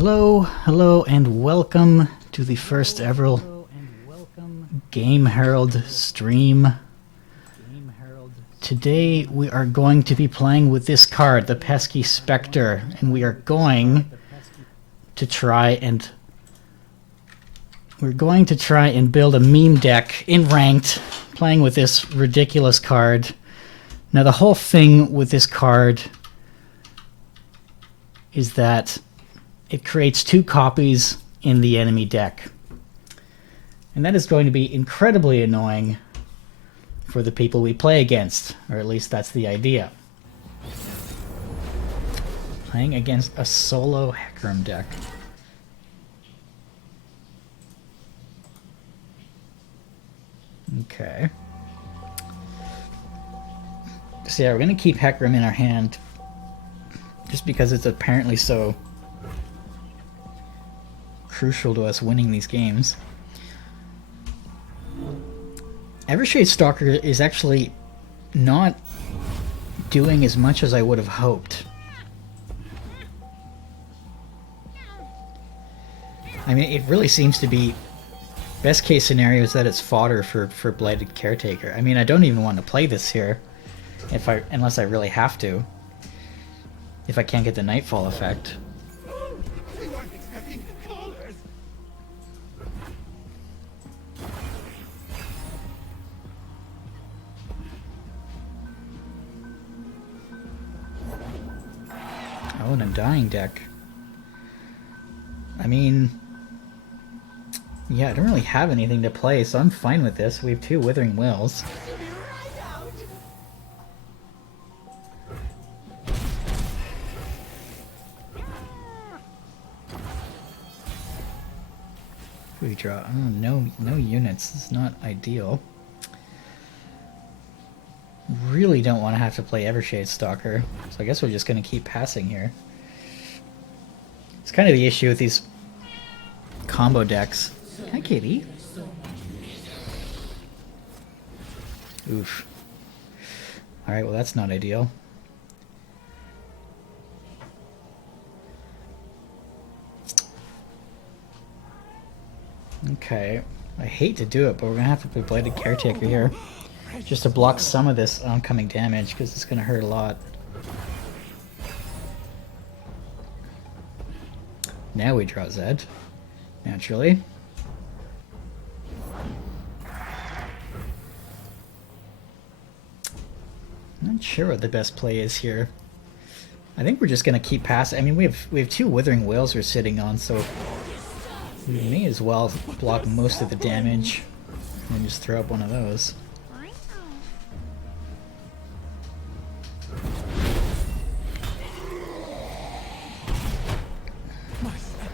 Hello, and welcome to the first ever Game Herald stream. Today we are going to be playing with this card, the Pesky Specter, and we are going to try and build a meme deck in ranked, playing with this ridiculous card. Now the whole thing with this card is that it creates two copies in the enemy deck. And that is going to be incredibly annoying for the people we play against, or at least that's the idea. Playing against a solo Hecarim deck. Okay. So yeah, we're going to keep Hecarim in our hand just because it's apparently so crucial to us winning these games. Evershade Stalker is actually not doing as much as I would have hoped. I mean, it really seems to be best case scenario is that it's fodder for Blighted Caretaker. I mean, I don't even want to play this here unless I really have to. If I can't get the Nightfall effect. Oh, and a dying deck. I mean, yeah, I don't really have anything to play, so I'm fine with this. We have two Withering Wills. We draw. Oh, no units. This is not ideal. Really don't want to have to play Evershade Stalker, so I guess we're just going to keep passing here. It's kind of the issue with these combo decks. Hi, Kitty. Oof. Alright, well that's not ideal. Okay. I hate to do it, but we're going to have to play Blighted Caretaker here. Just to block some of this oncoming damage, because it's going to hurt a lot. Now we draw Zed. Naturally. Not sure what the best play is here. I think we're just going to keep passing. I mean, we have two Withering Whales we're sitting on, so we may as well block most of the damage and just throw up one of those.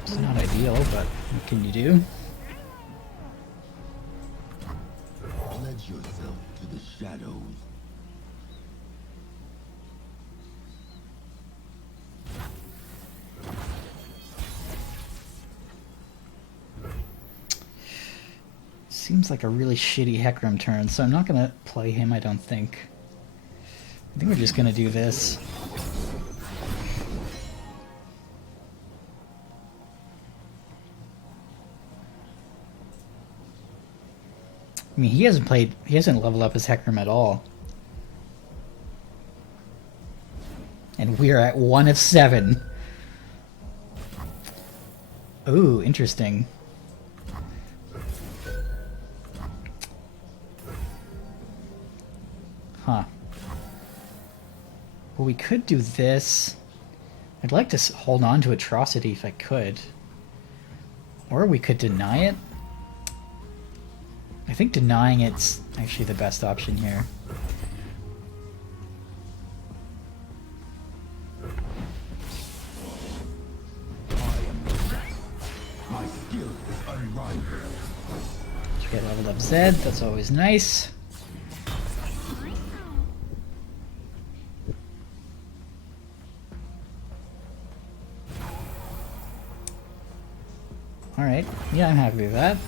It's not ideal, but what can you do? Pledge yourself to the shadows. Seems like a really shitty Hecarim turn, so I'm not going to play him, I don't think. I think we're just going to do this. I mean, he hasn't leveled up his Hecarim at all. And we're at 1 of 7. Ooh, interesting. Huh. Well, we could do this. I'd like to hold on to Atrocity if I could. Or we could deny it. I think denying it's actually the best option here. My skill is unrivaled. Get leveled up Zed, that's always nice. Alright, yeah, I'm happy with that.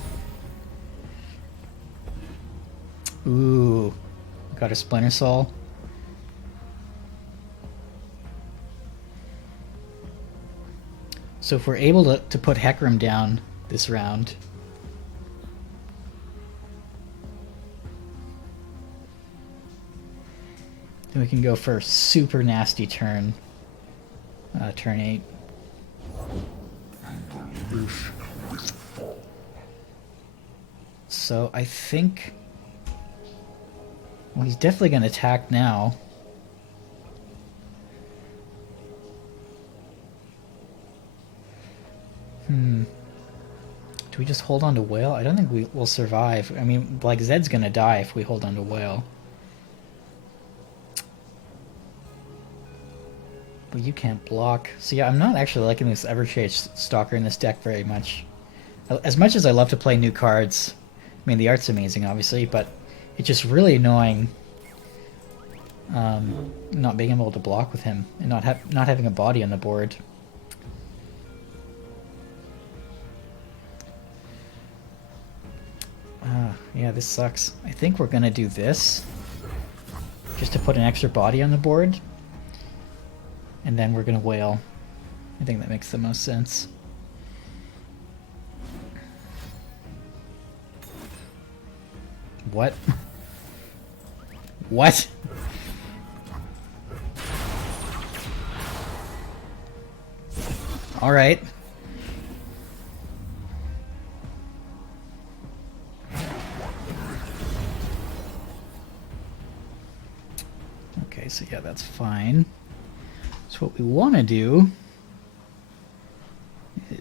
Ooh, got a Splinter Soul. So if we're able to put Hecarim down this round, then we can go for a super nasty turn. Turn 8. Oof. So I think... Well, he's definitely going to attack now. Do we just hold on to Whale? I don't think we will survive. I mean, like, Zed's going to die if we hold on to Whale. But you can't block. So yeah, I'm not actually liking this Evershade Stalker in this deck very much. As much as I love to play new cards, I mean, the art's amazing, obviously, but it's just really annoying not being able to block with him and not having a body on the board. Yeah, this sucks. I think we're gonna do this just to put an extra body on the board, and then we're gonna Whale. I think that makes the most sense. What? What? All right. Okay, so yeah, that's fine. So what we want to do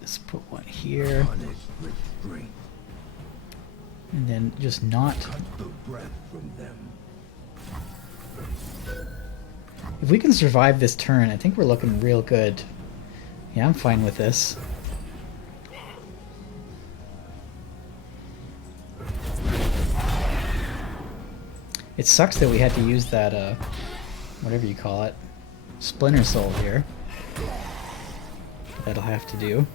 is put one here, and then just not... If we can survive this turn, I think we're looking real good. Yeah, I'm fine with this. It sucks that we had to use that, whatever you call it, Splinter Soul here. That'll have to do.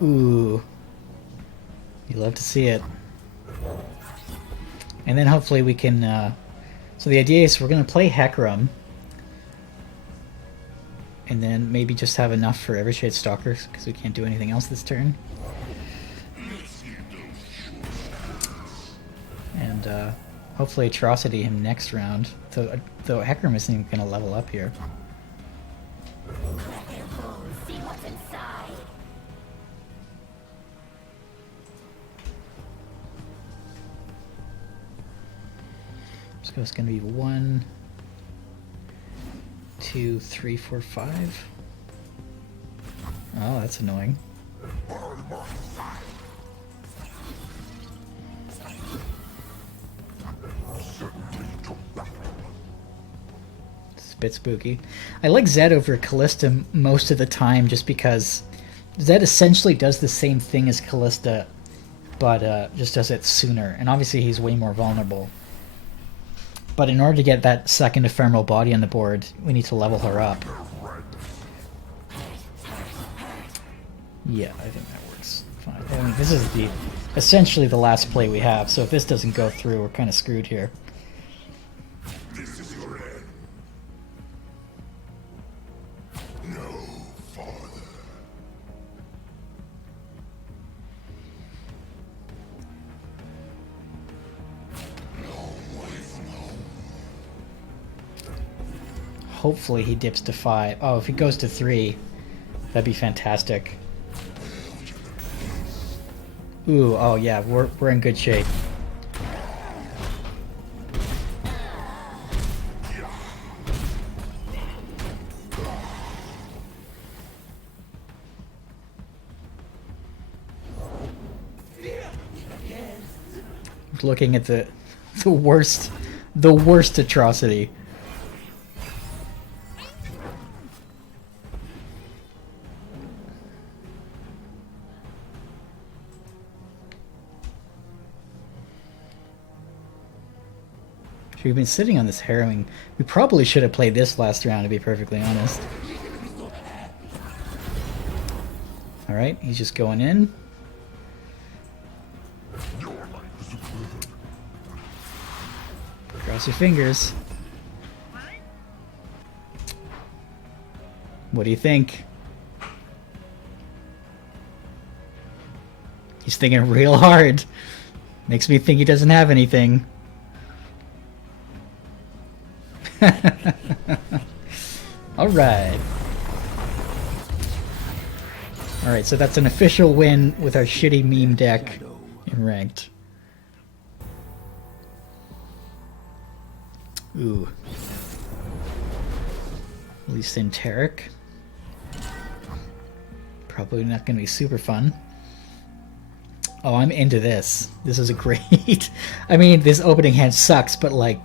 Ooh. You love to see it. And then hopefully we can, so the idea is we're going to play Hecarim, and then maybe just have enough for Evershade Stalkers, because we can't do anything else this turn. And hopefully Atrocity him next round, though Hecarim isn't even going to level up here. So it's going to be 1, 2, 3, 4, 5. Oh, that's annoying. It's a bit spooky. I like Zed over Callista most of the time just because Zed essentially does the same thing as Callista, but just does it sooner. And obviously he's way more vulnerable. But in order to get that second ephemeral body on the board, we need to level her up. Yeah, I think that works fine. I mean, this is essentially the last play we have, so if this doesn't go through, we're kind of screwed here. This is your end. No farther. Hopefully he dips to 5. Oh, if he goes to 3, that'd be fantastic. Ooh, oh yeah, we're in good shape. Looking at the worst atrocity. We've been sitting on this harrowing. We probably should have played this last round, to be perfectly honest. Alright, he's just going in. Cross your fingers. What do you think? He's thinking real hard. Makes me think he doesn't have anything. Alright. Alright, so that's an official win with our shitty meme deck in ranked. Ooh. At least in Tarek. Probably not going to be super fun. Oh, I'm into this. This is a great... I mean, this opening hand sucks, but like,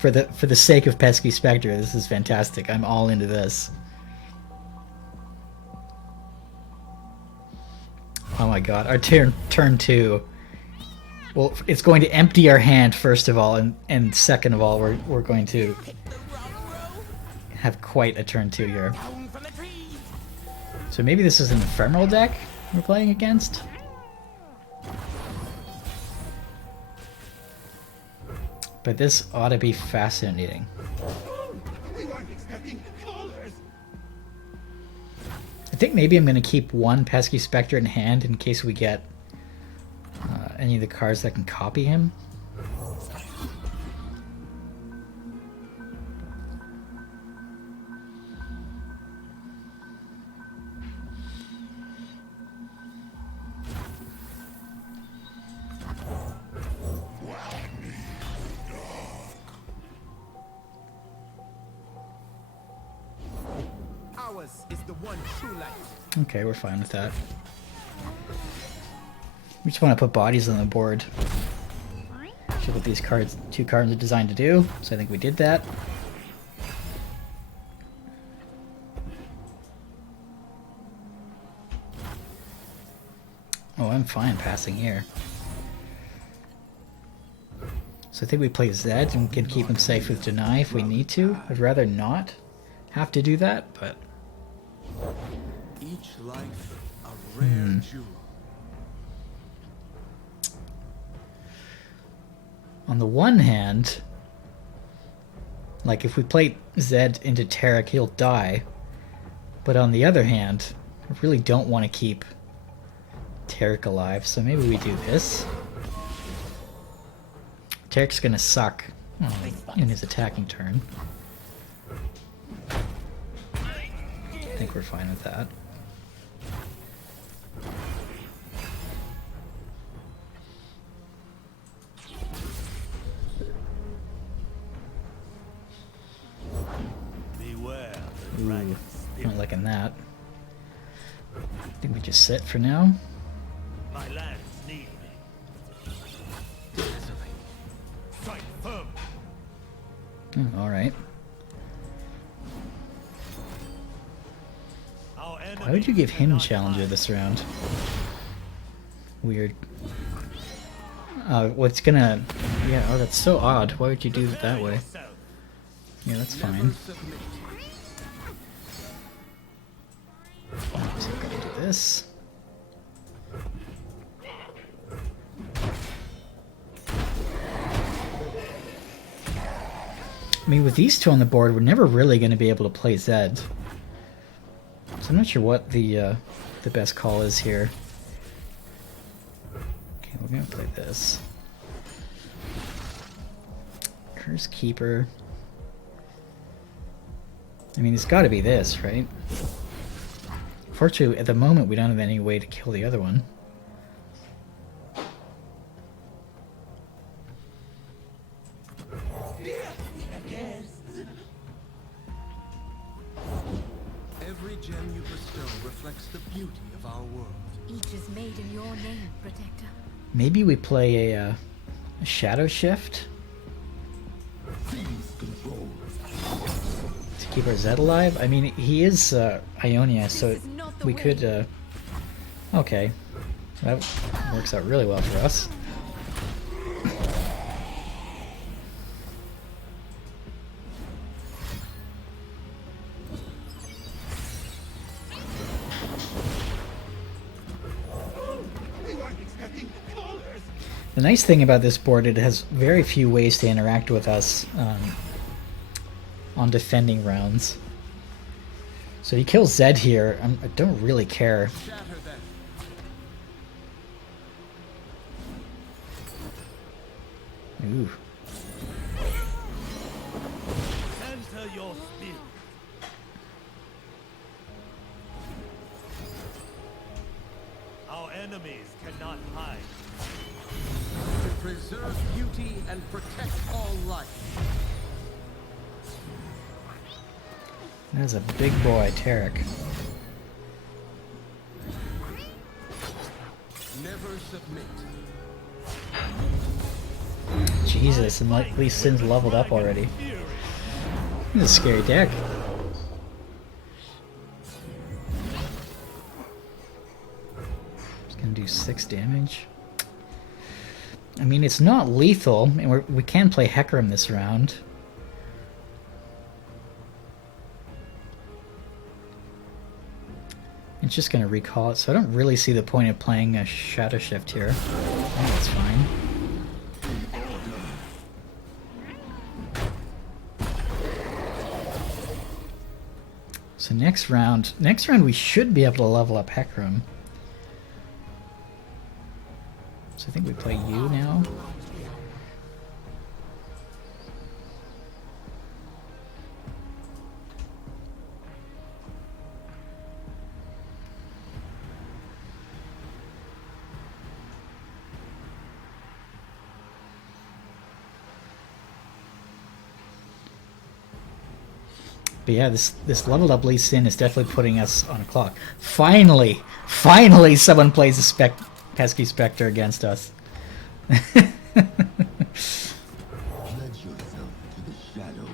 for the sake of Pesky Specter, this is fantastic. I'm all into this. Oh my god, our turn 2. Well, it's going to empty our hand, first of all, and second of all, we're going to have quite a turn 2 here. So maybe this is an ephemeral deck we're playing against? But this ought to be fascinating. I think maybe I'm going to keep one Pesky Specter in hand in case we get any of the cards that can copy him. Okay, we're fine with that. We just want to put bodies on the board. Which is what these cards, 2 cards are designed to do, so I think we did that. Oh, I'm fine passing here. So I think we play Zed and we can keep him safe with Deny if we need to. I'd rather not have to do that, but... Each life a rare jewel. On the one hand, like if we play Zed into Tarek, he'll die. But on the other hand, I really don't want to keep Tarek alive, so maybe we do this. Tarek's gonna suck in his attacking turn. I think we're fine with that. Ooh, not liking that. I think we just sit for now. My lands need me. Fight firm. Alright. Our Why would you give him Challenger this round? Weird. What's gonna... Yeah, oh, that's so odd. Why would you do it that way? Yeah, that's fine. So we're gonna do this. I mean, with these 2 on the board, we're never really going to be able to play Zed. So I'm not sure what the best call is here. Okay, we're going to play this. Curse Keeper. I mean, it's got to be this, right? Fortunately, at the moment, we don't have any way to kill the other one. Every gem you bestow reflects the beauty of our world. Each is made in your name, Protector. Maybe we play a Shadow Shift to keep our Zed alive. I mean, he is Ionia, so we could... okay, that works out really well for us. The nice thing about this board, it has very few ways to interact with us on defending rounds. So he kills Zed here. I don't really care. Shatter them. Ooh. Center your spirit. Our enemies cannot hide. To preserve beauty and protect all life. That's a big boy, Tarek. Never submit. Jesus, and at least Sin's leveled up already. This is a scary deck. It's gonna do 6 damage. I mean, it's not lethal, and we can play Hecarim this round. It's just gonna recall it, so I don't really see the point of playing a Shadow Shift here. I think that's fine. So next round we should be able to level up Hecarim. So I think we play you now. But yeah, this leveled up Lee Sin is definitely putting us on a clock. Finally someone plays a Pesky Specter against us. Pledge yourself to the shadows.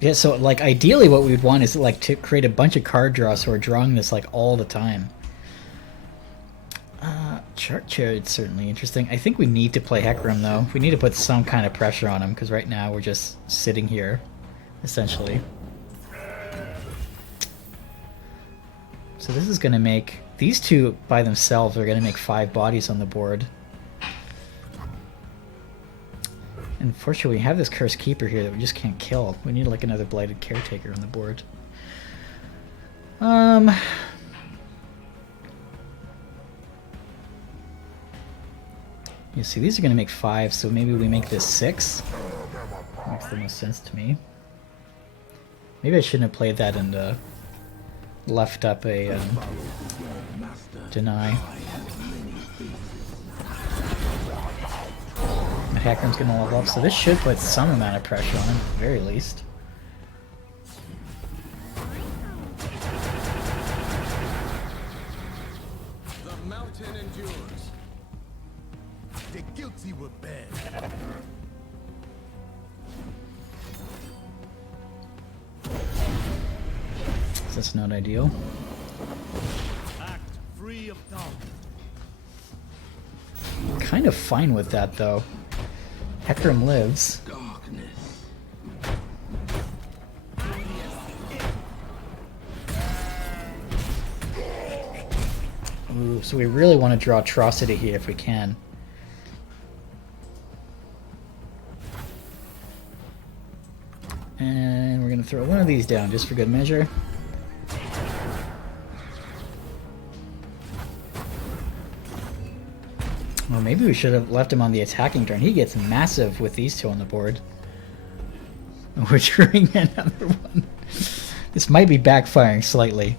Yeah, so like ideally what we would want is like to create a bunch of card draws so we're drawing this like all the time. Chart Chariot's certainly interesting. I think we need to play Hecarim though. We need to put some kind of pressure on him because right now we're just sitting here, essentially. So this is going to make... These two by themselves are going to make 5 bodies on the board. Unfortunately, we have this Cursed Keeper here that we just can't kill. We need like another Blighted Caretaker on the board. You see, these are going to make 5, so maybe we make this 6. Makes the most sense to me. Maybe I shouldn't have played that and left up a deny. And Hecarim's going to level up, so this should put some amount of pressure on him, at the very least. The mountain endures. The guilty will bear. That's not ideal. Act free of doubt. Kind of fine with that, though. Hecarim lives. Darkness. Ooh, so we really want to draw Atrocity here if we can. And we're going to throw one of these down just for good measure. Well, maybe we should have left him on the attacking turn. He gets massive with these two on the board. We're drawing another one. This might be backfiring slightly.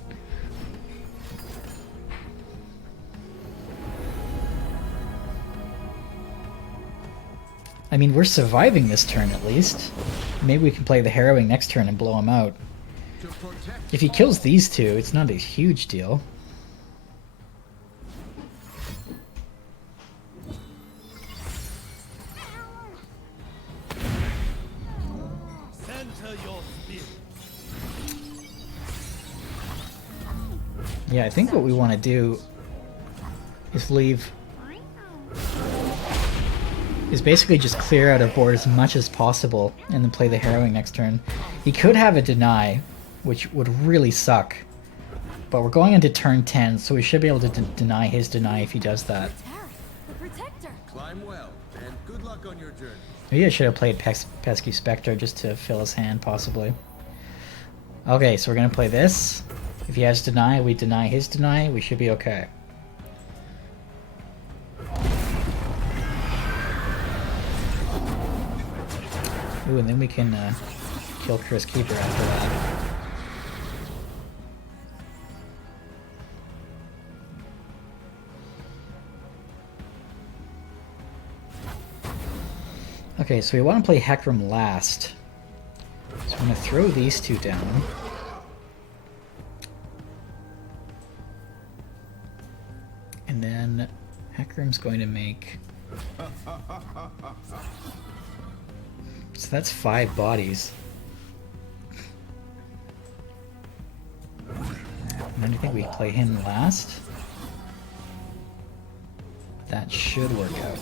I mean, we're surviving this turn at least. Maybe we can play the Harrowing next turn and blow him out. If he kills these two, it's not a huge deal. Center your spirit. Yeah, I think what we want to do is leave... is basically just clear out our board as much as possible and then play the Harrowing next turn. He could have a Deny, which would really suck. But we're going into turn 10, so we should be able to deny his Deny if he does that. Runeterra, the Protector. Climb well, and good luck luck on your journey. Maybe I should have played Pesky Specter just to fill his hand, possibly. Okay, so we're gonna play this. If he has deny, we deny his deny. We should be okay. Ooh, and then we can kill Chris Keeper after that. Okay, so we want to play Hecarim last. So I'm going to throw these two down. And then Hecarim's going to make... So that's 5 bodies. And then I think we play him last. That should work out.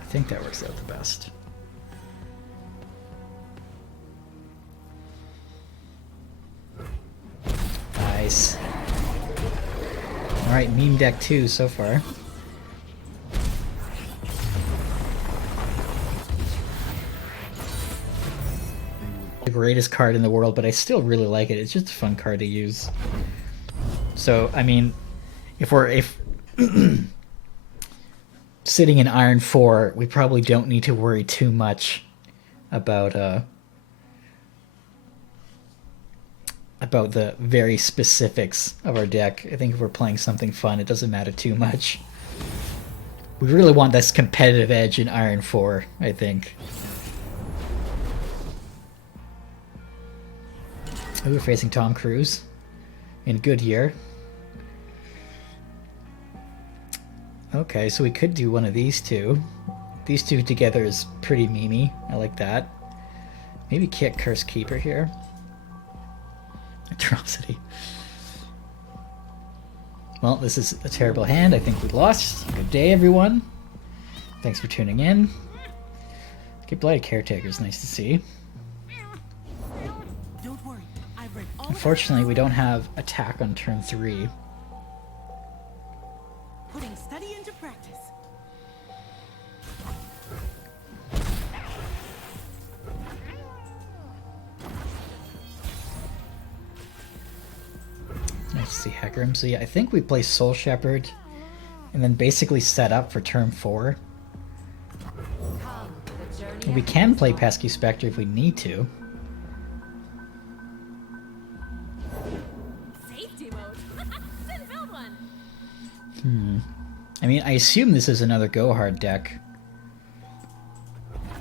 I think that works out the best. Nice. Alright, meme deck 2 so far. The greatest card in the world, but I still really like it. It's just a fun card to use. So, I mean, if sitting in Iron 4, we probably don't need to worry too much about the very specifics of our deck. I think if we're playing something fun, it doesn't matter too much. We really want this competitive edge in Iron 4, I think. We're facing Tom Cruise in Goodyear. Okay, so we could do one of these two. These two together is pretty memey. I like that. Maybe kick Curse Keeper here. Atrocity. Well, this is a terrible hand. I think we lost. Good day, everyone. Thanks for tuning in. Get Blighted Caretaker is nice to see. Don't worry. I've read all Unfortunately, we don't have attack on turn 3. putting study into practice. Nice to see Hecarim. So yeah, I think we play Soul Shepherd and then basically set up for turn 4. Come, the journey We can play Pesky Specter if we need to. safety mode. Didn't build one. I mean, I assume this is another Go Hard deck.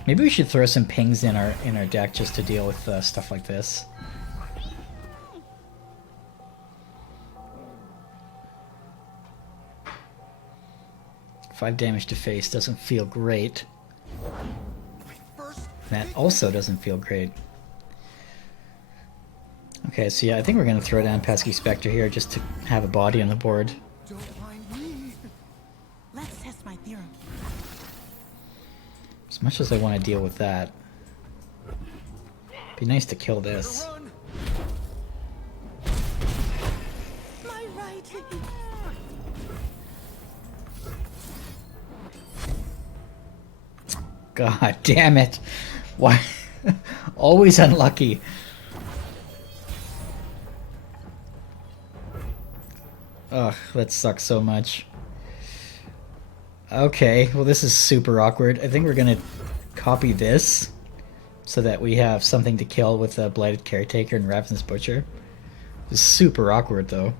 Maybe we should throw some pings in our deck just to deal with stuff like this. Five damage to face doesn't feel great. That also doesn't feel great. Okay, so yeah, I think we're gonna throw down Pesky Specter here just to have a body on the board. Don't mind me. Let's test my theorem. As much as I want to deal with that, be nice to kill this. Run. My right. God damn it. Why? Always unlucky. Ugh, that sucks so much. Okay, well this is super awkward. I think we're gonna copy this so that we have something to kill with the Blighted Caretaker and Ravenous Butcher. This is super awkward though.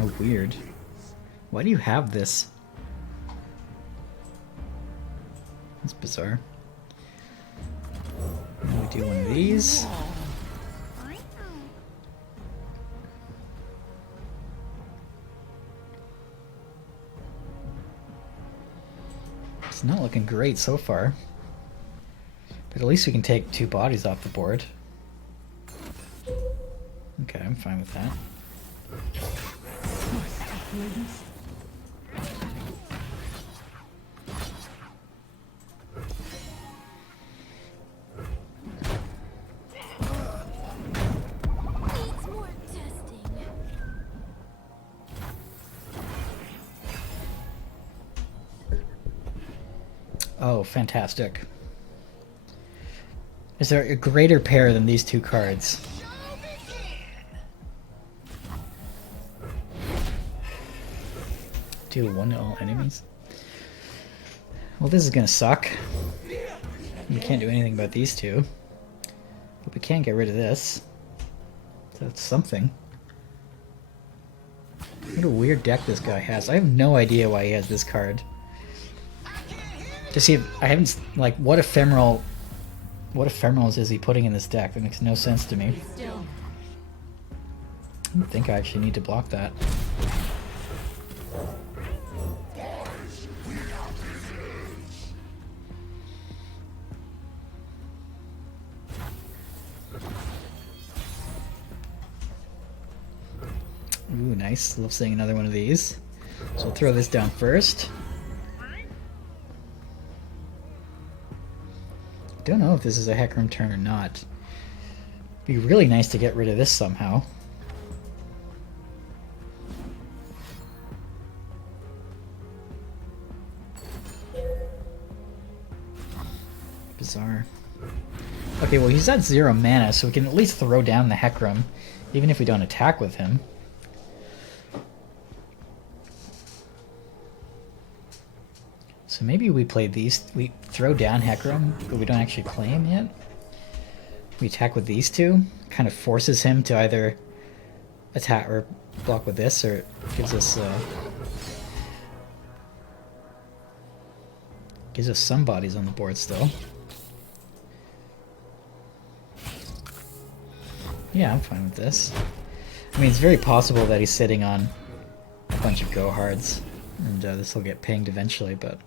Oh, weird. Why do you have this? That's bizarre. Now we do one of these. It's not looking great so far. But at least we can take 2 bodies off the board. Okay, I'm fine with that. Oh, fantastic. Is there a greater pair than these two cards? Deal 1 to all enemies. Well, this is gonna suck. We can't do anything about these two. But we can get rid of this. That's something. What a weird deck this guy has. I have no idea why he has this card. To see if I haven't, like, what ephemerals is he putting in this deck? That makes no sense to me. Still. I don't think I actually need to block that. Ooh, nice. Love seeing another one of these. So we'll throw this down first. Don't know if this is a Hecarim turn or not. Be really nice to get rid of this somehow. Bizarre. Okay, well he's at 0 mana, so we can at least throw down the Hecarim, even if we don't attack with him. So maybe we play these, we throw down Hecarim, but we don't actually play him yet. We attack with these two, kind of forces him to either attack or block with this, or it gives us some bodies on the board still. Yeah, I'm fine with this. I mean, it's very possible that he's sitting on a bunch of go hards, and this will get pinged eventually, but...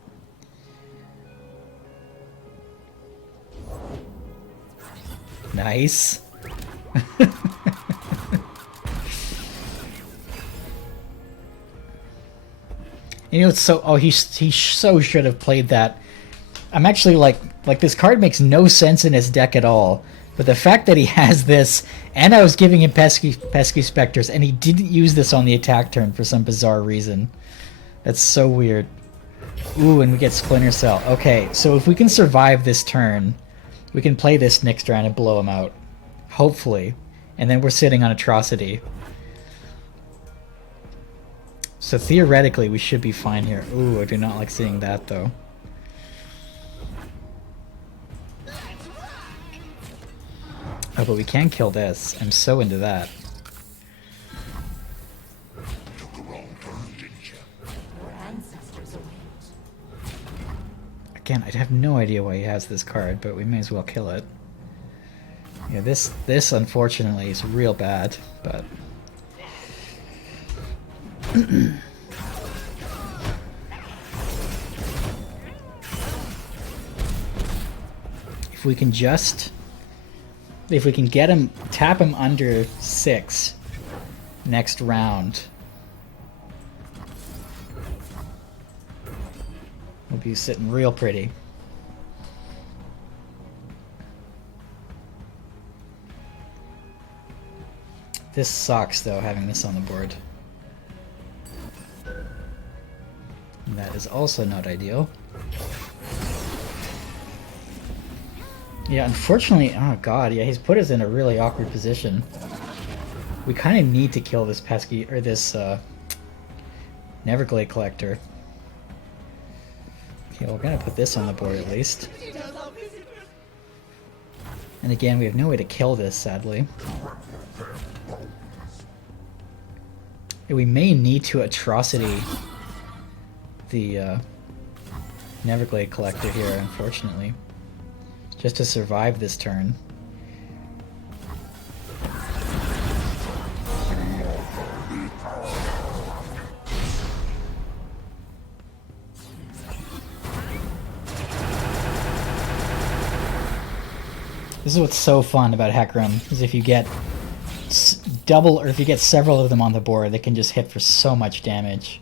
Nice. You know, it's so... Oh, he so should have played that. I'm actually like this card makes no sense in his deck at all. But the fact that he has this, and I was giving him pesky Specters, and he didn't use this on the attack turn for some bizarre reason. That's so weird. Ooh, and we get Splinter Cell. Okay, so if we can survive this turn, we can play this next round and blow him out. Hopefully. And then we're sitting on Atrocity. So theoretically, we should be fine here. Ooh, I do not like seeing that, though. Oh, but we can kill this. I'm so into that. Again, I have no idea why he has this card, but we may as well kill it. Yeah, this unfortunately is real bad, but... If we can just... If we can get him, tap him under 6 next round, we'll be sitting real pretty. This sucks, though, having this on the board. And that is also not ideal. Yeah, unfortunately, oh god, yeah, he's put us in a really awkward position. We kind of need to kill this pesky, or this, Neverglade Collector. Okay, we're gonna put this on the board at least. And again, we have no way to kill this, sadly. And we may need to Atrocity the, Neverglade Collector here, unfortunately. Just to survive this turn. This is what's so fun about Hecarim, is if you get double, or if you get several of them on the board, they can just hit for so much damage.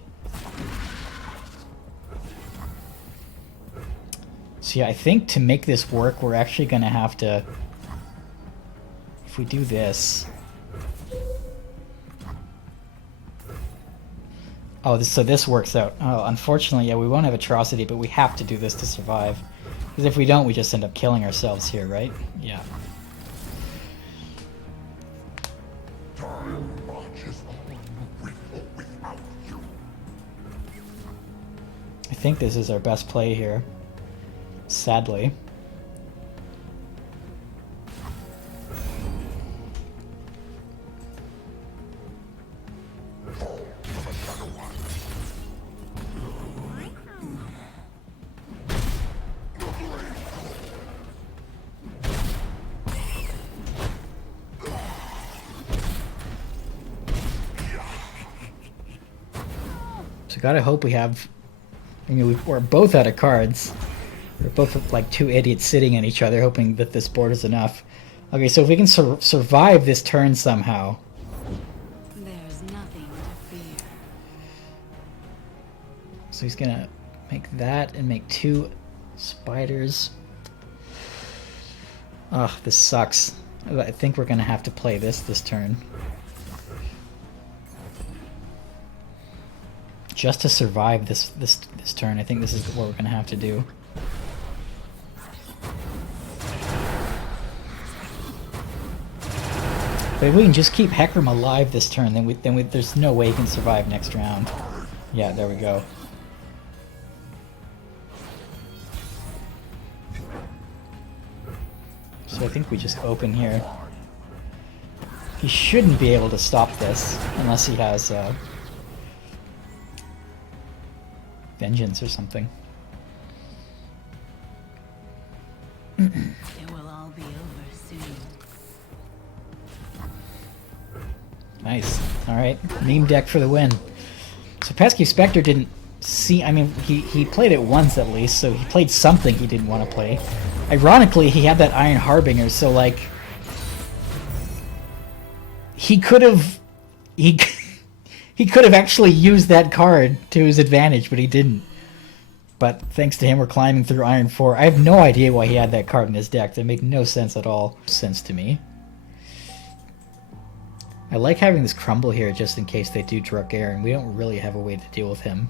So yeah, I think to make this work, we're actually going to have to... If we do this... Oh, so this works out. Oh, unfortunately, yeah, we won't have Atrocity, but we have to do this to survive. Because if we don't, we just end up killing ourselves here, right? Yeah. I think this is our best play here. Sadly. So gotta hope we have... I mean, we're both out of cards. We're both like two idiots sitting on each other, hoping that this board is enough. Okay, so if we can survive this turn somehow... There's nothing to fear. So he's gonna make that and make 2 spiders. Ugh, this sucks. I think we're gonna have to play this turn. Just to survive this turn, I think this is what we're gonna have to do. But if we can just keep Hecarim alive this turn, then there's no way he can survive next round. Yeah, there we go. So I think we just open here. He shouldn't be able to stop this unless he has Vengeance or something. It will all be over soon. Nice. Alright, meme deck for the win. So Pesky Specter didn't see... I mean, he played it once at least, so he played something he didn't want to play. Ironically, he had that Iron Harbinger, so like... He could have... He could have actually used that card to his advantage, but he didn't. But thanks to him, we're climbing through Iron 4. I have no idea why he had that card in his deck. That made no sense at all. Sense to me. I like having this Crumble here just in case they do Druk Air, and we don't really have a way to deal with him.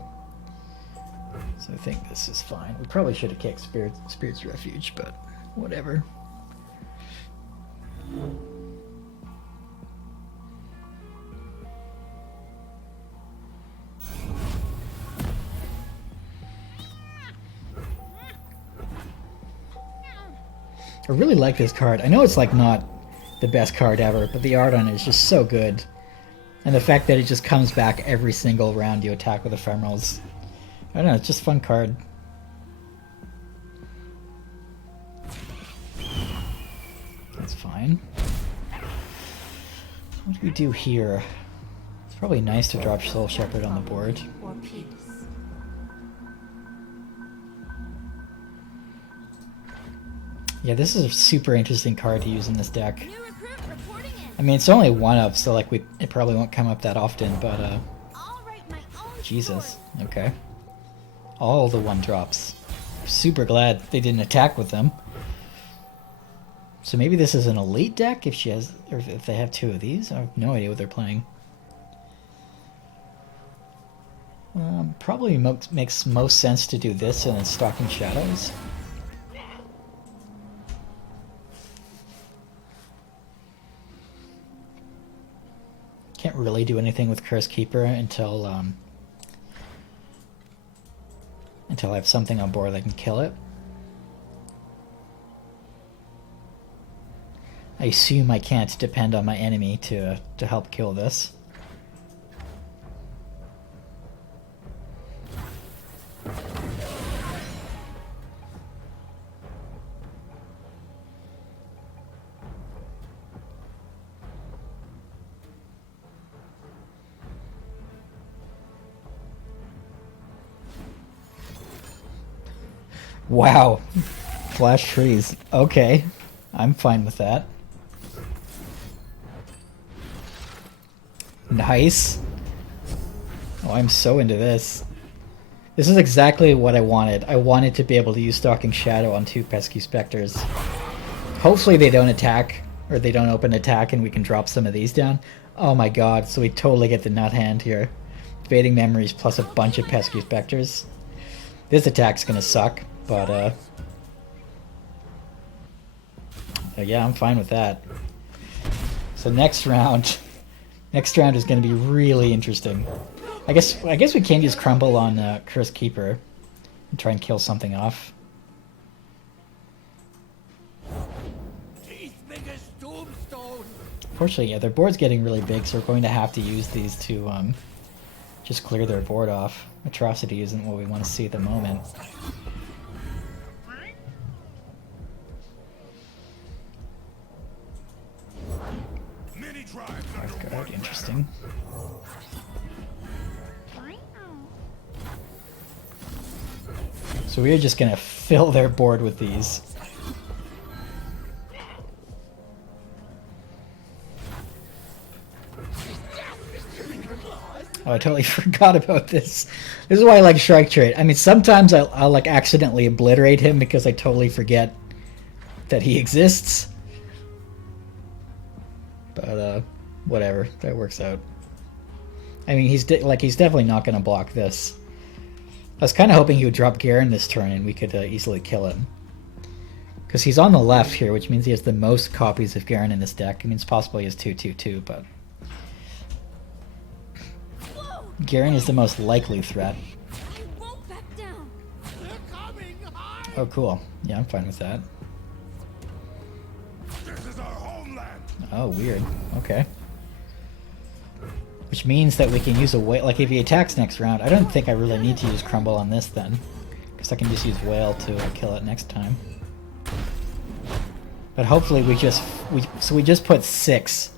So I think this is fine. We probably should have kicked Spirit's Refuge, but whatever. I really like this card. I know it's like not the best card ever, but the art on it is just so good. And the fact that it just comes back every single round you attack with Ephemerals. I don't know, it's just a fun card. That's fine. What do we do here? It's probably nice to drop Soul Shepherd on the board. Or peace. Yeah, this is a super interesting card to use in this deck. New recruit reporting in. I mean, it's only 1-up, so like it probably won't come up that often, but I'll write my own Jesus. story. Okay. All the 1-drops. Super glad they didn't attack with them. So maybe this is an elite deck if she has, or if they have 2 of these. I have no idea what they're playing. Probably makes most sense to do this and then Stalking Shadows. Can't really do anything with Curse Keeper until I have something on board that can kill it. I assume I can't depend on my enemy to help kill this. Wow. Flash trees. Okay. I'm fine with that. Nice. Oh, I'm so into this. This is exactly what I wanted. I wanted to be able to use Stalking Shadow on 2 Pesky Specters. Hopefully they don't attack, or they don't open attack and we can drop some of these down. Oh my god, so we totally get the nut hand here. Fading Memories plus a bunch of Pesky Specters. This attack's gonna suck, but yeah, I'm fine with that. So next round is gonna be really interesting. I guess we can use Crumble on Curse Keeper and try and kill something off. Fortunately, yeah, their board's getting really big, so we're going to have to use these to just clear their board off. Atrocity isn't what we want to see at the moment. Guard, interesting. So we're just gonna fill their board with these. Oh, I totally forgot about this. This is why I like Shark Trade. I mean, sometimes I'll like accidentally obliterate him because I totally forget that he exists. But whatever, that works out. I mean, he's definitely not going to block this. I was kind of hoping he would drop Garen this turn and we could easily kill him. Because he's on the left here, which means he has the most copies of Garen in this deck. I mean, it's possible he has 2/2/2, but Garen is the most likely threat. I won't back down. Oh, cool. Yeah, I'm fine with that. This is our homeland. Oh, weird. Okay. Which means that we can use a whale. Like, if he attacks next round, I don't think I really need to use Crumble on this then. Because I can just use Whale to kill it next time. But hopefully we just put 6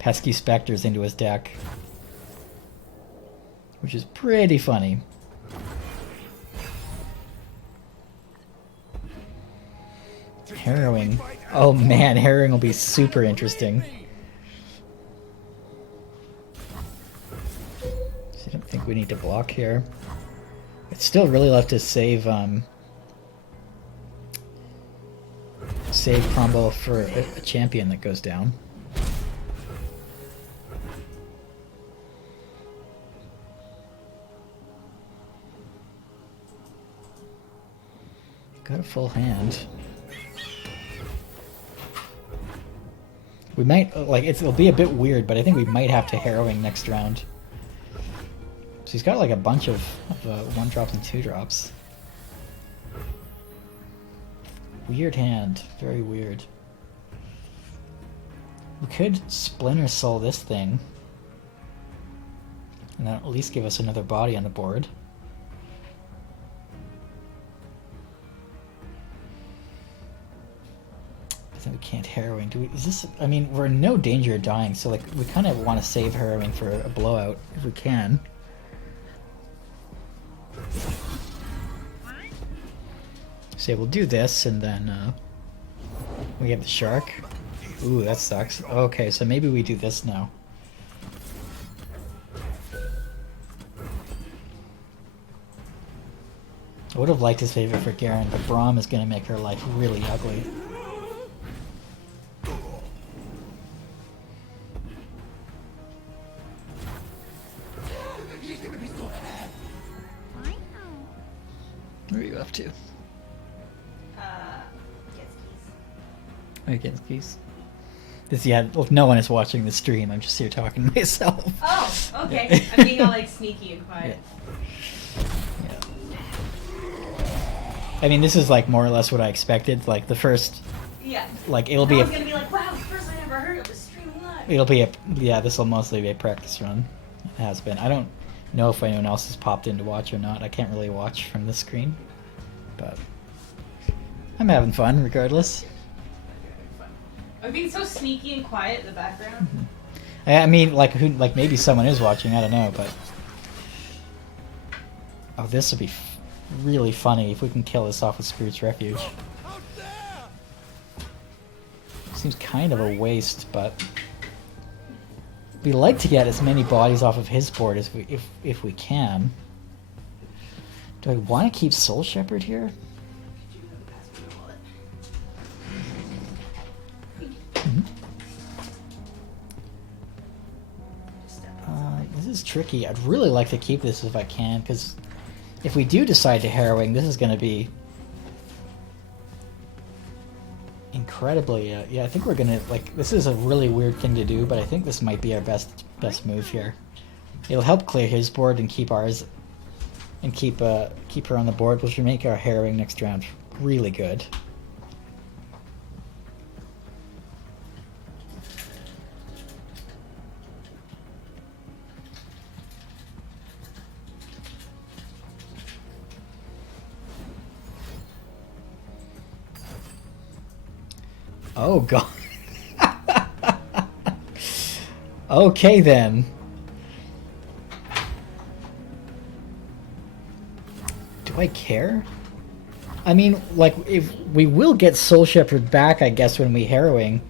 Pesky Specters into his deck. Which is pretty funny. Harrowing. Oh man, Harrowing will be super interesting. So I don't think we need to block here. It's still really left to save save Crumble for a champion that goes down. Got a full hand. We might, like, it'll be a bit weird, but I think we might have to Harrowing next round. So he's got like a bunch of 1-drops and 2-drops. Weird hand. Very weird. We could Splinter Soul this thing. And that'll at least give us another body on the board. We can't Harrowing. Do we? Is this? I mean, we're in no danger of dying, so like we kind of want to save Harrowing for a blowout if we can. So we'll do this, and then we have the shark. Ooh, that sucks. Okay, so maybe we do this now. I would have liked his favorite for Garen, but Braum is going to make her life really ugly. Where are you up to? Against Geese. This, yeah, well, no one is watching the stream. I'm just here talking to myself. Oh, okay. I'm being all like sneaky and quiet. Yeah. I mean, this is like more or less what I expected. Like the first, Yeah. like it'll I be was a, gonna be like, wow, the first I ever heard it was streaming live. it'll be a, yeah. This will mostly be a practice run. It has been. I don't know if anyone else has popped in to watch or not. I can't really watch from the screen, but I'm having fun regardless. I'm being so sneaky and quiet in the background. I mean, like who? Like maybe someone is watching. I don't know, but oh, this would be really funny if we can kill this off with Spirit's Refuge. Seems kind of a waste, but we like to get as many bodies off of his board as if we can. Do I want to keep Soul Shepherd here? This is tricky. I'd really like to keep this if I can, because if we do decide to harrowing, this is going to be incredibly... yeah, I think we're going to... like, this is a really weird thing to do, but I think this might be our best move here. It'll help clear his board and keep ours... and keep her on the board, which will make our harrowing next round really good. Oh god. Okay then. Do I care? I mean, like, if we will get Soul Shepherd back, I guess, when we harrowing.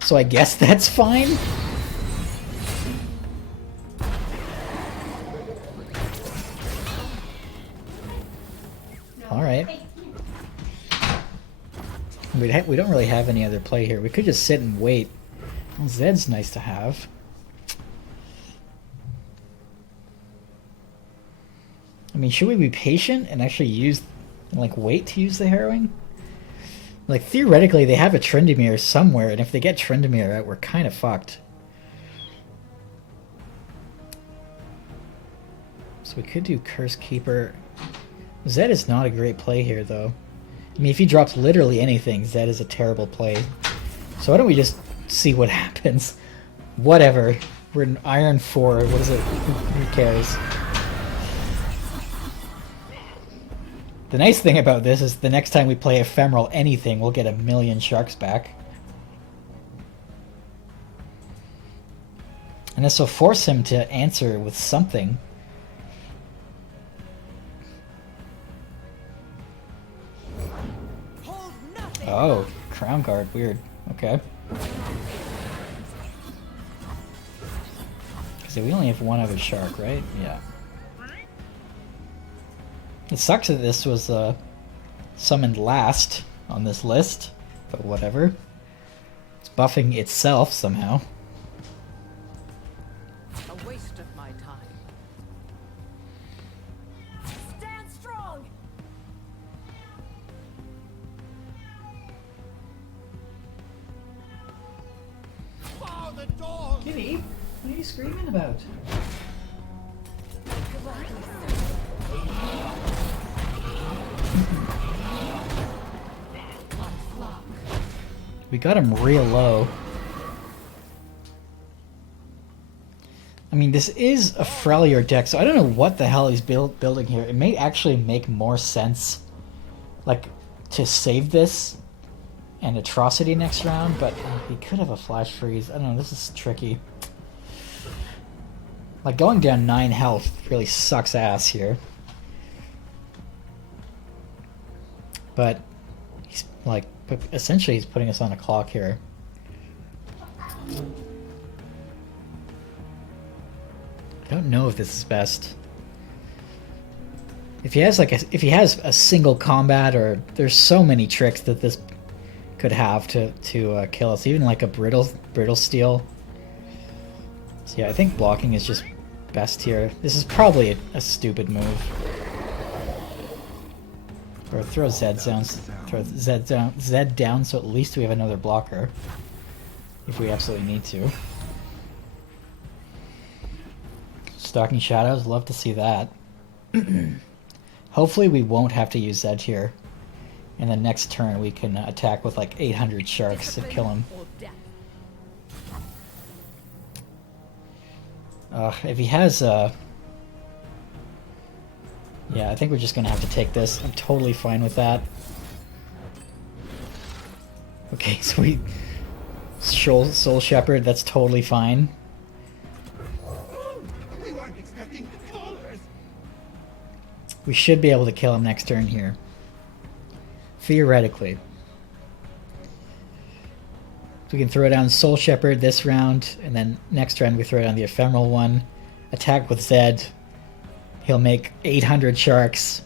So I guess that's fine. Alright. We don't really have any other play here. We could just sit and wait. Well, Zed's nice to have. I mean, should we be patient and actually use, like, wait to use the harrowing? Like, theoretically, they have a Tryndamere somewhere, and if they get Tryndamere out, we're kind of fucked. So we could do Curse Keeper. Zed is not a great play here, though. I mean, if he drops literally anything, Zed is a terrible play. So why don't we just see what happens? Whatever. We're in Iron 4. What is it? Who cares? The nice thing about this is the next time we play Ephemeral anything, we'll get 1,000,000 sharks back. And this will force him to answer with something. Oh, Crown Guard, weird. Okay. Because we only have one other shark, right? Yeah. It sucks that this was summoned last on this list, but whatever. It's buffing itself somehow. A waste of my time. Stand strong. Kitty, what are you screaming about? We got him real low. I mean, this is a Freljord deck, so I don't know what the hell he's building here. It may actually make more sense, like, to save this and Atrocity next round, but he could have a Flash Freeze. I don't know, this is tricky. Like, going down 9 health really sucks ass here. But he's, like, essentially he's putting us on a clock here. I don't know if this is best. If he has a single combat, or there's so many tricks that this could have to kill us, even like a brittle steel. So yeah, I think blocking is just best here. This is probably a stupid move. Or throw Zed down, Zed down, so at least we have another blocker if we absolutely need to. Stalking Shadows, love to see that. Hopefully we won't have to use Zed here. And the next turn we can attack with like 800 sharks and kill him. If he has yeah, I think we're just gonna have to take this. I'm totally fine with that. Okay, so we Soul Shepherd, that's totally fine. We should be able to kill him next turn here. Theoretically. So we can throw down Soul Shepherd this round, and then next round we throw down the Ephemeral one. Attack with Zed. He'll make 800 sharks,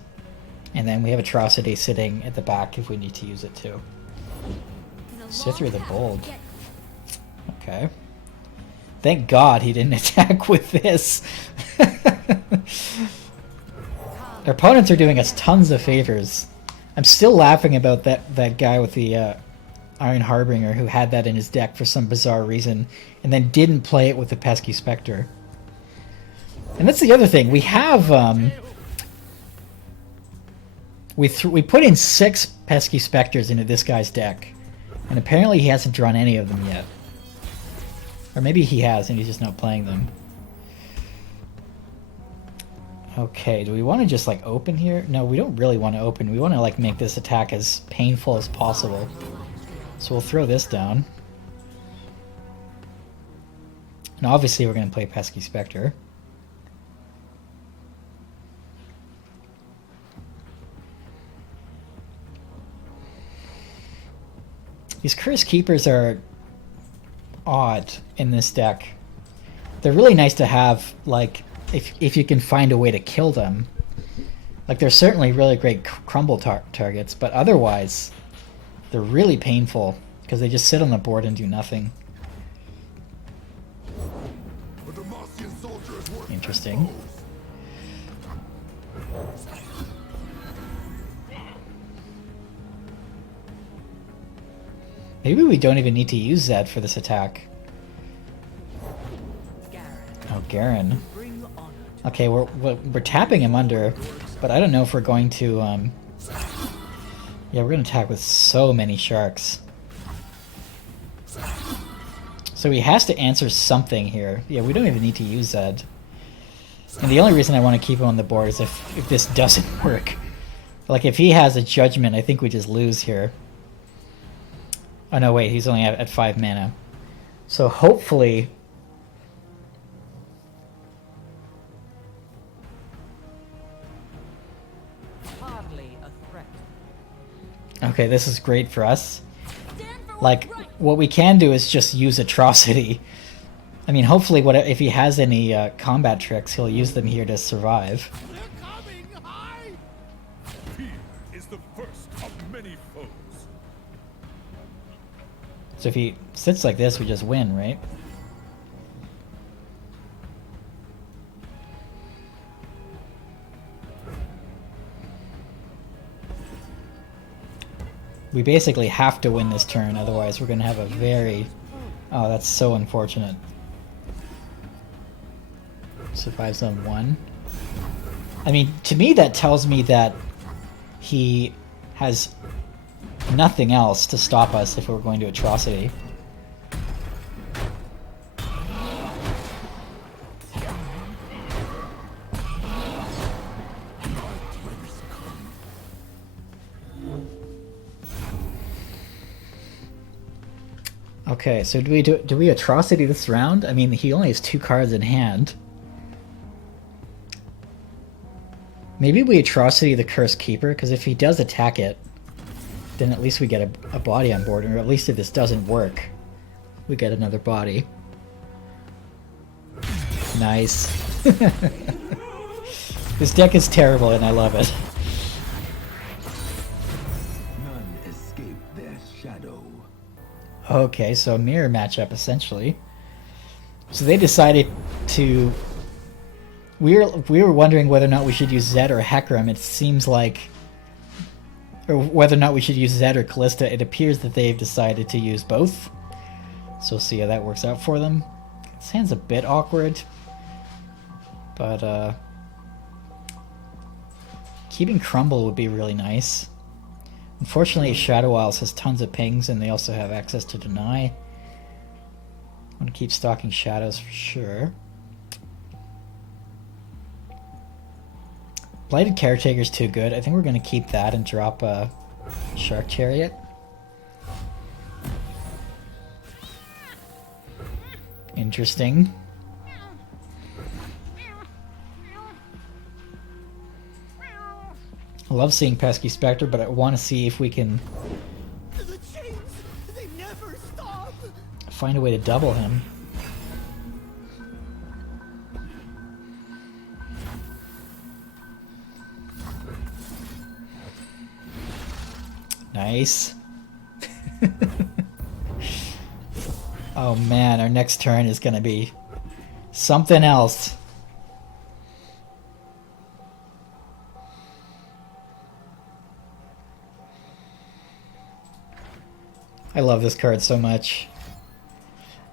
and then we have Atrocity sitting at the back if we need to use it too. Sithra the Bold. Okay. Thank God he didn't attack with this. Our opponents are doing us tons of favors. I'm still laughing about that guy with the Iron Harbinger who had that in his deck for some bizarre reason and then didn't play it with the Pesky Specter. And that's the other thing. We have we put in 6 Pesky Specters into this guy's deck, and apparently he hasn't drawn any of them yet. Or maybe he has and he's just not playing them. Okay, do we want to just like open here? No, we don't really want to open. We want to like make this attack as painful as possible. So we'll throw this down. And obviously we're going to play Pesky Specter. These Curse Keepers are odd in this deck. They're really nice to have, like, if you can find a way to kill them. Like, they're certainly really great crumble targets, but otherwise, they're really painful because they just sit on the board and do nothing. Interesting. Maybe we don't even need to use Zed for this attack. Oh, Garen. Okay, we're tapping him under, but I don't know if we're going to. Yeah, we're going to attack with so many sharks. So he has to answer something here. Yeah, we don't even need to use Zed. And the only reason I want to keep him on the board is if this doesn't work. Like, if he has a judgment, I think we just lose here. Oh no, wait, he's only at 5 mana. So hopefully... Hardly a threat. Okay, this is great for us. Like, what we can do is just use Atrocity. I mean, hopefully if he has any combat tricks, he'll use them here to survive. They're coming! Hide! Fear is the first of many foes. So if he sits like this, we just win, right? We basically have to win this turn, otherwise we're going to have a very... Oh, that's so unfortunate. Survives on 1. I mean, to me that tells me that he has nothing else to stop us if we're going to Atrocity. Okay, so do we Atrocity this round? I mean, he only has 2 cards in hand. Maybe we Atrocity the Cursed Keeper, because if he does attack it, then at least we get a body on board, or at least if this doesn't work, we get another body. Nice. This deck is terrible and I love it. None escape their shadow. Okay, so a mirror matchup essentially. So they decided to... We were wondering whether or not we should use Zed or Hecarim. It seems like... Or whether or not we should use Zed or Callista. It appears that they've decided to use both. So we'll see how that works out for them. This hand's a bit awkward. But, keeping Crumble would be really nice. Unfortunately, Shadow Isles has tons of pings, and they also have access to Deny. I'm going to keep stocking Shadows for sure. Blighted Caretaker's too good. I think we're going to keep that and drop a Shark Chariot. Interesting. I love seeing Pesky Specter, but I want to see if we can The chains, they never stop. find a way to double him. Nice. Oh man, our next turn is gonna be something else. I love this card so much.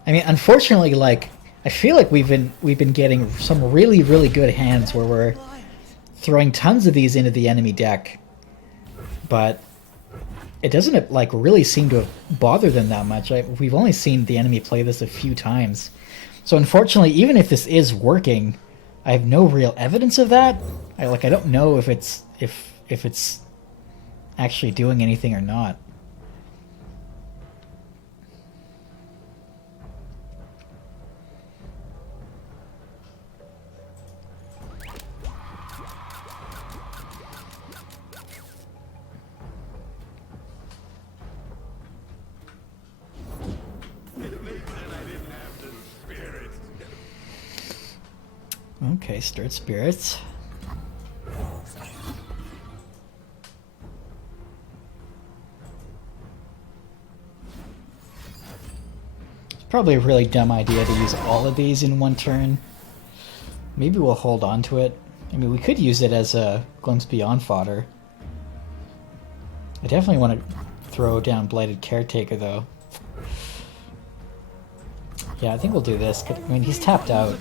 I mean, unfortunately, like, I feel like we've been getting some really, really good hands where we're throwing tons of these into the enemy deck, but it doesn't like really seem to bother them that much. We've only seen the enemy play this a few times, so unfortunately, even if this is working, I have no real evidence of that. I don't know if it's actually doing anything or not. Okay, Stirred Spirits. It's probably a really dumb idea to use all of these in one turn. Maybe we'll hold on to it. I mean, we could use it as a Glimpse Beyond fodder. I definitely want to throw down Blighted Caretaker, though. Yeah, I think we'll do this. I mean, he's tapped out.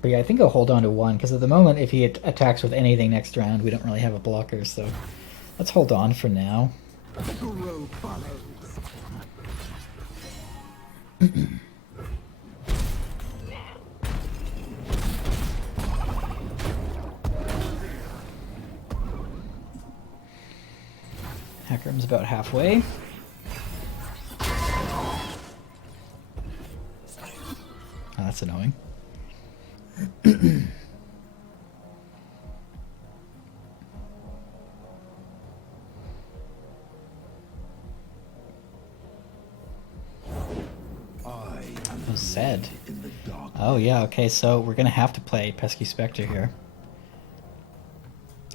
But yeah, I think I'll hold on to one, because at the moment, if he attacks with anything next round, we don't really have a blocker, so let's hold on for now. Hackerm's about halfway. Oh, that's annoying. Oh, Zed. Oh yeah, okay, so we're gonna have to play Pesky Specter here.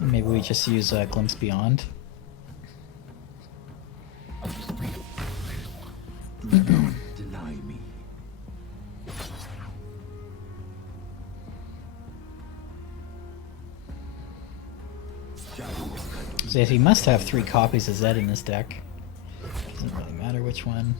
Maybe we just use Glimpse Beyond. Deny me. So he must have 3 copies of Zed in his deck. Doesn't really matter which one.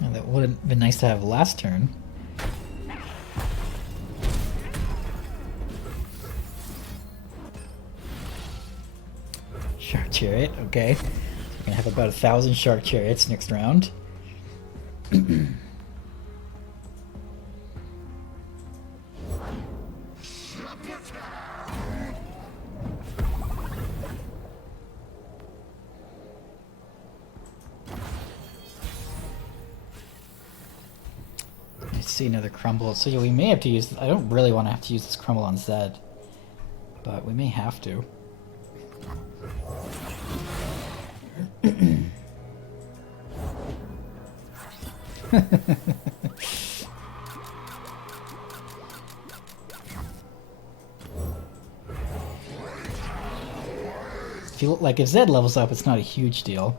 And that would have been nice to have last turn. Shark Chariot, okay. So we're gonna have about 1,000 Shark Chariots next round. I see another Crumble. So yeah, we may have to use... I don't really want to have to use this Crumble on Zed, but we may have to. If Zed levels up, it's not a huge deal.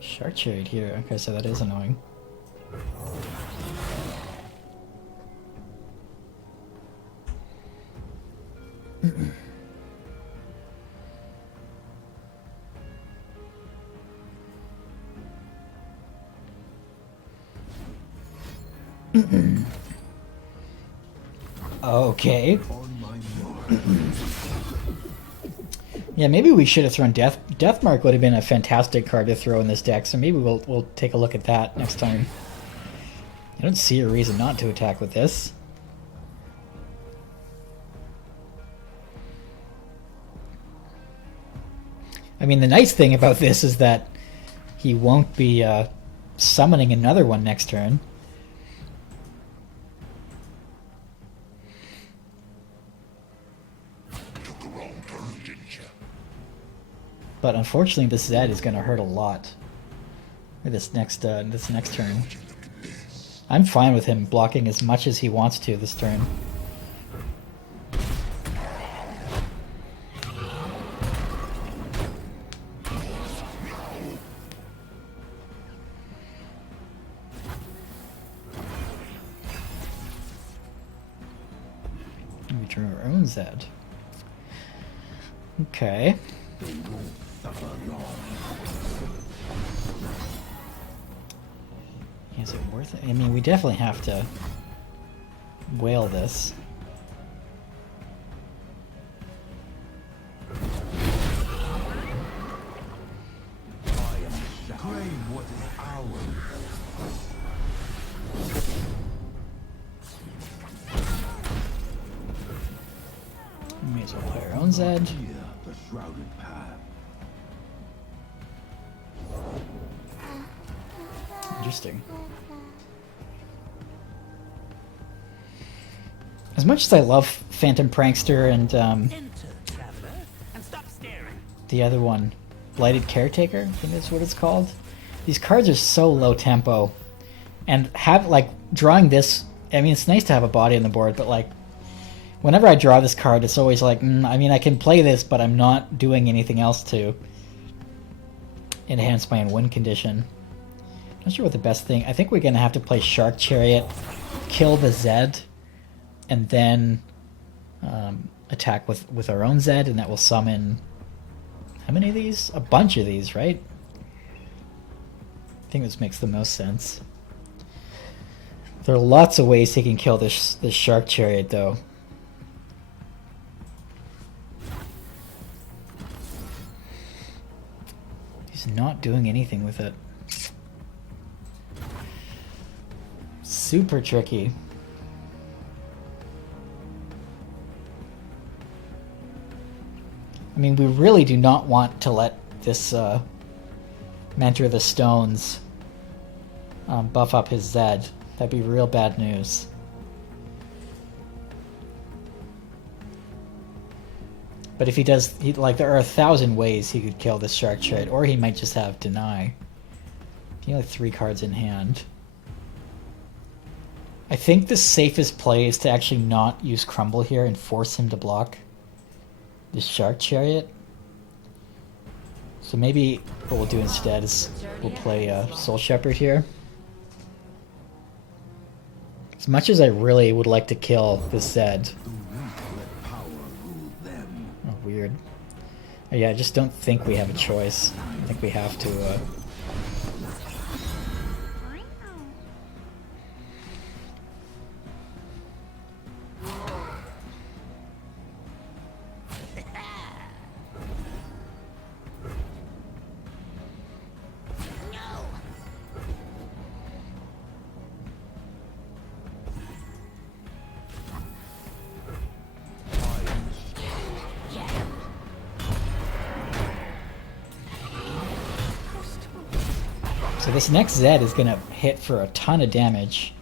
Shark Chariot here. Okay, so that is annoying. Okay. Yeah, maybe we should have thrown Deathmark would have been a fantastic card to throw in this deck, so maybe we'll take a look at that next time. I don't see a reason not to attack with this. I mean, the nice thing about this is that he won't be summoning another one next turn. But unfortunately, this Zed is going to hurt a lot. This next turn. I'm fine with him blocking as much as he wants to this turn. We drew our own Zed. Okay. Is it worth it? I mean, we definitely have to whale this. Claim what is ours. We may as well play our own Zed. Here, the shrouded path. Interesting. As much as I love Phantom Prankster and the other one, Blighted Caretaker, I think that's what it's called. These cards are so low tempo, and drawing this. I mean, it's nice to have a body on the board, but like, whenever I draw this card, it's always like, I mean, I can play this, but I'm not doing anything else to enhance my win condition. Not sure what the best thing. I think we're gonna have to play Shark Chariot, kill the Zed, and then attack with our own Zed, and that will summon how many of these? A bunch of these, right? I think this makes the most sense. There are lots of ways he can kill this Shark Chariot, though. He's not doing anything with it. Super tricky. I mean, we really do not want to let this Mentor of the Stones buff up his Zed. That'd be real bad news. But if he does, there are 1,000 ways he could kill this Shark Chariot, or he might just have Deny. He only has 3 cards in hand. I think the safest play is to actually not use Crumble here and force him to block this Shark Chariot. So maybe what we'll do instead is we'll play Soul Shepherd here. As much as I really would like to kill this Zed. Oh, weird. Yeah, I just don't think we have a choice. I think we have to... So this next Zed is going to hit for a ton of damage,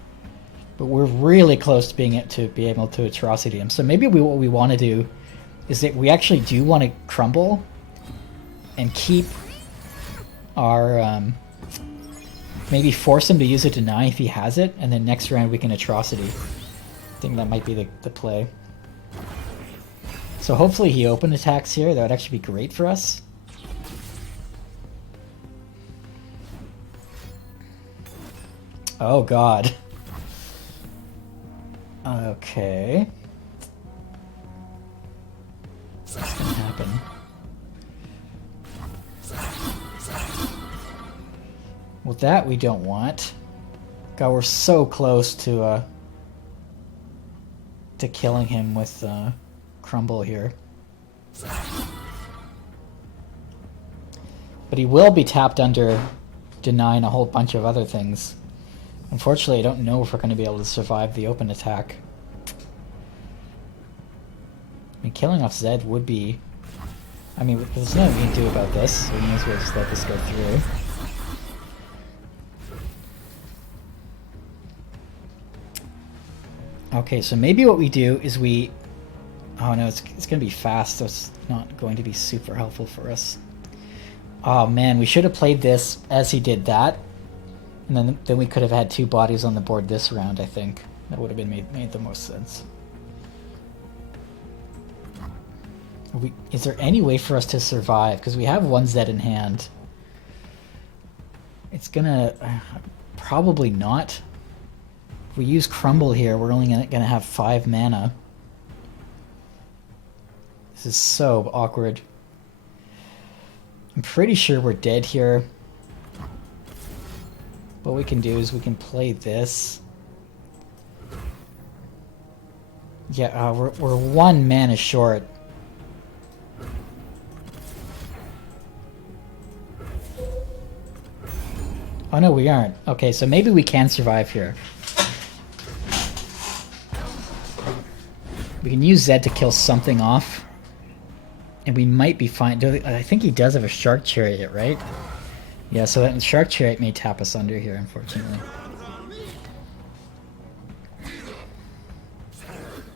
but we're really close to being able to atrocity him. So maybe what we want to do is that we actually do want to crumble and keep our maybe force him to use a Deny if he has it, and then next round we can atrocity. I think that might be the play. So hopefully he open attacks here. That would actually be great for us. Oh god. Okay. What's gonna happen? Well, that we don't want. God, we're so close to killing him with Crumble here. But he will be tapped under denying a whole bunch of other things. Unfortunately, I don't know if we're going to be able to survive the open attack. I mean, killing off Zed would be... I mean, there's nothing we can do about this, so we may as well just let this go through. Okay, so maybe what we do is we... Oh no, it's going to be fast, so it's not going to be super helpful for us. Oh man, we should have played this as he did that. And then we could have had 2 bodies on the board this round, I think. That would have been made the most sense. Is there any way for us to survive? Because we have 1 Zed in hand. It's gonna... probably not. If we use Crumble here, we're only gonna have 5 mana. This is so awkward. I'm pretty sure we're dead here. What we can do is we can play this. Yeah, we're 1 mana short. Oh no, we aren't. Okay, so maybe we can survive here. We can use Zed to kill something off. And we might be fine. I think he does have a Shark Chariot, right? Yeah, so that Shark Chariot may tap us under here, unfortunately.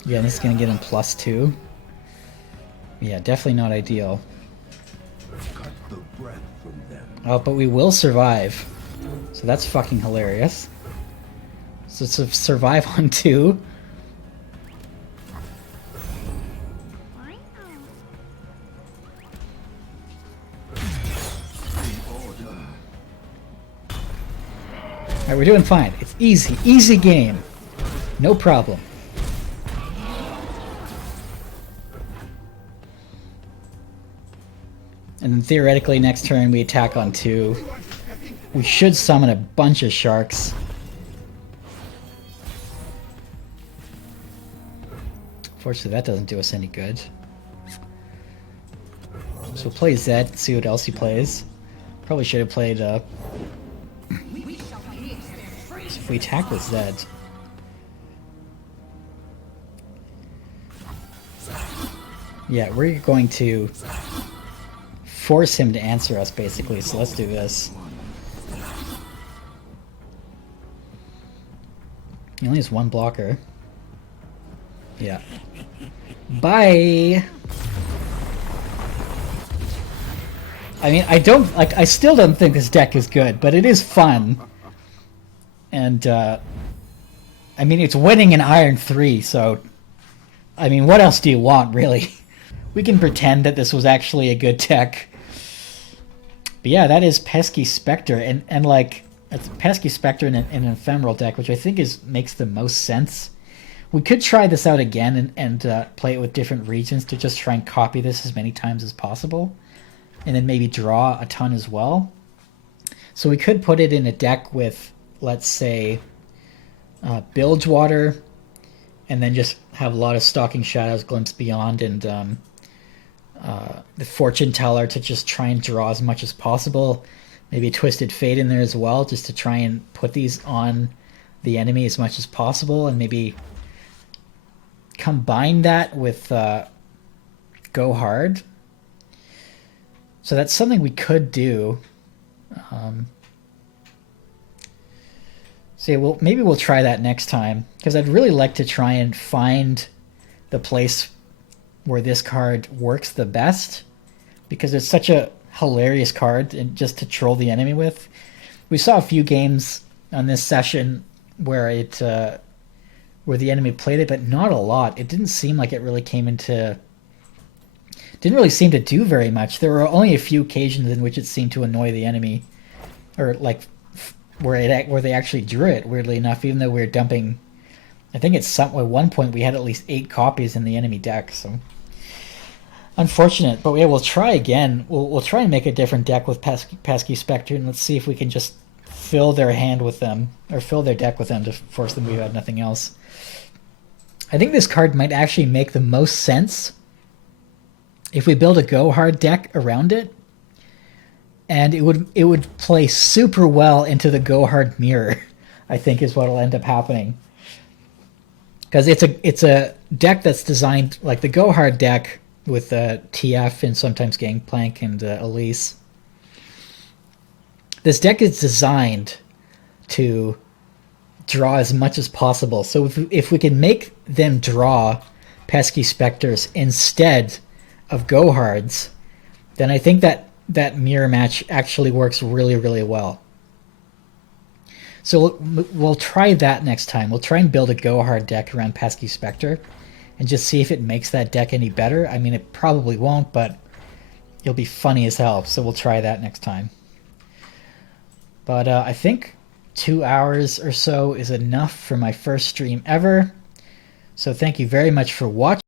Yeah, and this is going to get him +2. Yeah, definitely not ideal. Cut the breath from them. Oh, but we will survive. So that's fucking hilarious. So survive on 2. Alright, we're doing fine. It's easy. Easy game. No problem. And then theoretically next turn we attack on 2. We should summon a bunch of sharks. Unfortunately that doesn't do us any good. So we'll play Zed, see what else he plays. Probably should have played if we attack with Zed. Yeah, we're going to force him to answer us, basically, so let's do this. He only has 1 blocker. Yeah. Bye! I mean, I still don't think this deck is good, but it is fun. And, I mean, it's winning an Iron 3, so... I mean, what else do you want, really? We can pretend that this was actually a good deck. But yeah, that is Pesky Specter, and like, it's Pesky Specter in an Ephemeral deck, which I think makes the most sense. We could try this out again and play it with different regions to just try and copy this as many times as possible. And then maybe draw a ton as well. So we could put it in a deck with, let's say, Bilgewater, and then just have a lot of Stalking Shadows, Glimpse Beyond, and the Fortune Teller to just try and draw as much as possible. Maybe Twisted Fate in there as well, just to try and put these on the enemy as much as possible, and maybe combine that with Go Hard. So that's something we could do. So yeah, well, maybe we'll try that next time, because I'd really like to try and find the place where this card works the best, because it's such a hilarious card and just to troll the enemy with. We saw a few games on this session where where the enemy played it, but not a lot. It didn't seem like it really didn't really seem to do very much. There were only a few occasions in which it seemed to annoy the enemy, or like where they actually drew it, weirdly enough, even though we were dumping, I think at one point we had at least 8 copies in the enemy deck, so unfortunate. But yeah, we'll try again. We'll try and make a different deck with Pesky Specter, and let's see if we can just fill their hand with them, or fill their deck with them to force them to have nothing else. I think this card might actually make the most sense if we build a Go Hard deck around it, and it would play super well into the Go Hard mirror, I think is what will end up happening. Because it's a deck that's designed like the Go Hard deck with TF and sometimes Gangplank and Elise. This deck is designed to draw as much as possible. So if we can make them draw Pesky Specters instead of Go Hards, then I think that that mirror match actually works really, really well. So we'll try that next time. We'll try and build a go hard deck around Pesky Specter and just see if it makes that deck any better. I mean, it probably won't, but it'll be funny as hell. So we'll try that next time. But I think 2 hours or so is enough for my first stream ever. So thank you very much for watching.